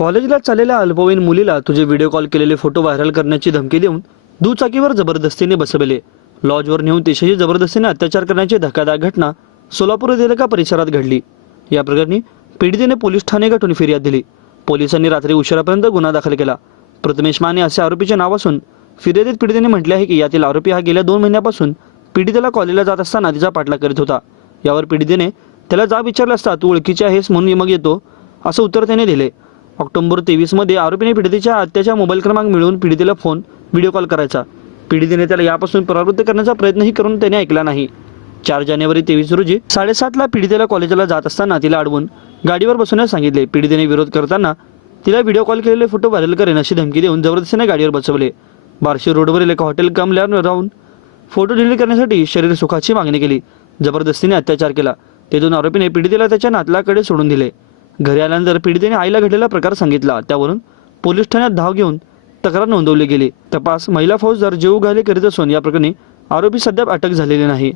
कॉलेजला चाललेल्या अल्पवयीन मुलीला तुझे व्हिडिओ कॉल केलेले फोटो व्हायरल करण्याची धमकी देऊन दुचाकीवर जबरदस्तीने बसवले. लॉजवर नेऊन तिच्याशी जबरदस्तीने अत्याचार करण्याची धक्कादायक घटना सोलापूर येथील परिसरात घडली. या प्रकरणी पीडितेने पोलीस ठाणे गाठून फिर्याद दिली. पोलिसांनी रात्री उशिरापर्यंत गुन्हा दाखल केला. प्रथमेश माने असे आरोपीचे नाव असून फिर्यादीत पीडितेने म्हटले आहे की यातील आरोपी हा गेल्या दोन महिन्यापासून पीडितेला कॉलेजला जात असताना तिचा पाठला करीत होता. यावर पीडितेने त्याला जाब विचारला असता तू ओळखीचे आहेस म्हणून मग येतो असं उत्तर त्याने दिले. ऑक्टोबर तेवीसमध्ये आरोपीने पीडितेच्या आत्याच्या मोबाईल क्रमांक मिळवून पीडितेला फोन व्हिडिओ कॉल करायचा. पीडितेने त्याला यापासून परावृत्त करण्याचा प्रयत्नही करून त्याने ऐकला नाही. चार जानेवारी तेवीस रोजी साडेसातला पीडितेला कॉलेजला जात असताना तिला अडवून गाडीवर बसवण्यास सांगितले. पीडितेने विरोध करताना तिला व्हिडिओ कॉल केलेले फोटो व्हायरल करेन अशी धमकी देऊन जबरदस्तीने गाडीवर बसवले. बार्शी रोडवरील एका हॉटेल कमल्यावर राहून फोटो डिलीट करण्यासाठी शरीर सुखाची मागणी केली. जबरदस्तीने अत्याचार केला. तेथून आरोपीने पीडितेला त्याच्या नातलाकडे सोडून दिले. घरी आल्यानंतर पीडितेने आईला घडलेला प्रकार सांगितला. त्यावरून पोलीस ठाण्यात धाव घेऊन तक्रार नोंदवली गेली. तपास महिला फौजदार जेऊ घाले करीत असून या प्रकरणी आरोपी सध्या अटक झालेली नाही.